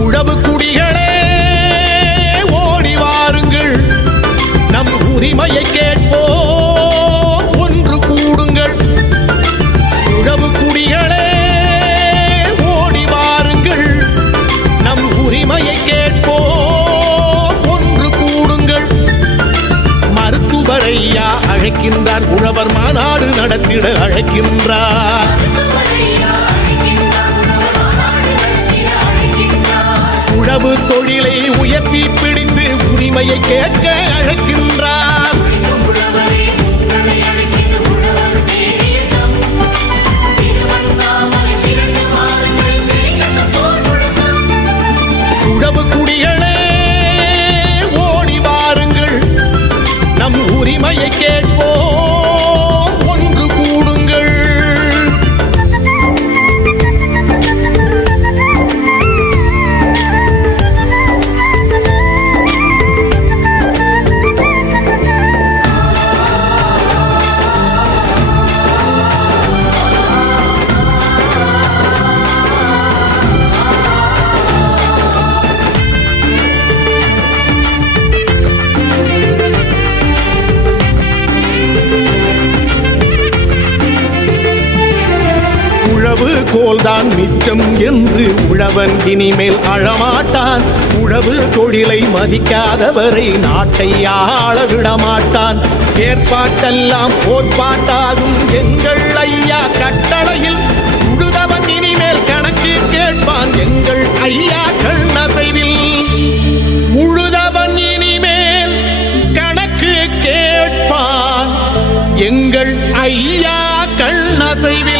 உழவு குடிகளே ஓடி வாருங்கள். நம் உரிமையை கேட்போம் ஒன்று கூடுங்கள். உழவு குடிகளே ஓடி வாருங்கள். நம் உரிமையை கேட்போம் ஒன்று கூடுங்கள். மருத்துவரையா அழைக்கின்றார் உழவர் மாநாடு நடத்திட அழைக்கின்றார். உழவு தொழிலை உயர்த்தி பிடித்து உரிமையை கேட்க அழைக்கின்றார். உழவு கோல்தான் மிச்சம் என்று உழவன் இனிமேல் அழமாட்டான். உழவு தொழிலை மதிக்காதவரை நாட்டை ஆள விடமாட்டான். ஏற்பாட்டெல்லாம் போர்ப்பாட்டாகும் எங்கள் ஐயா கட்டளையில். உழுதவன் இனிமேல் கணக்கு கேட்பான் எங்கள் ஐயா கண்ணசைவில் உழுதவன் இனிமேல் கணக்கு கேட்பான் எங்கள் ஐயா கண்ணசைவில்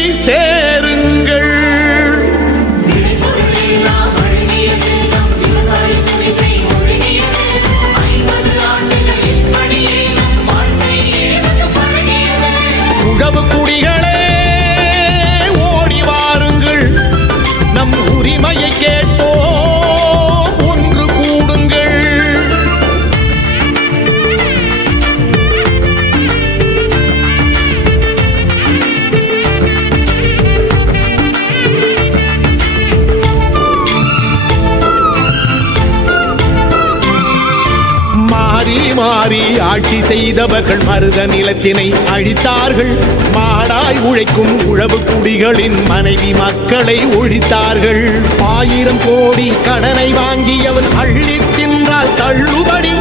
மாறி மாறி ஆட்சி செய்தவர்கள் மருத நிலத்தினை அழித்தார்கள். மாடாய் உழைக்கும் உழவு குடிகளின் மனைவி மக்களை ஒழித்தார்கள். ஆயிரம் கோடி கடனை வாங்கியவன் அள்ளி தின்றால் தள்ளுபடி.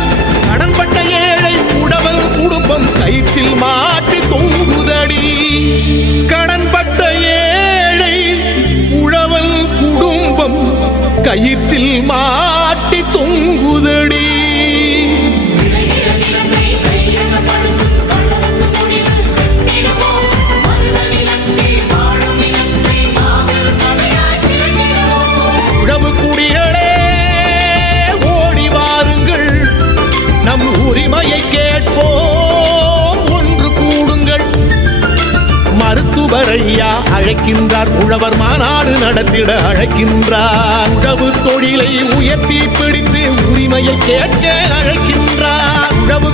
கடன்பட்ட ஏழை உடவல் குடும்பம் கயிற்றில் மாற்றி தொங்குதடி. கடன்பட்ட ஏழை உழவல் குடும்பம் கயிற்றில் மா ஐயா அழைக்கின்றார். உழவர் மாநாடு நடத்திட அழைக்கின்றார். உழவு தொழிலை உயர்த்தி பிடித்து உரிமையை கேட்க அழைக்கின்றார். உழவு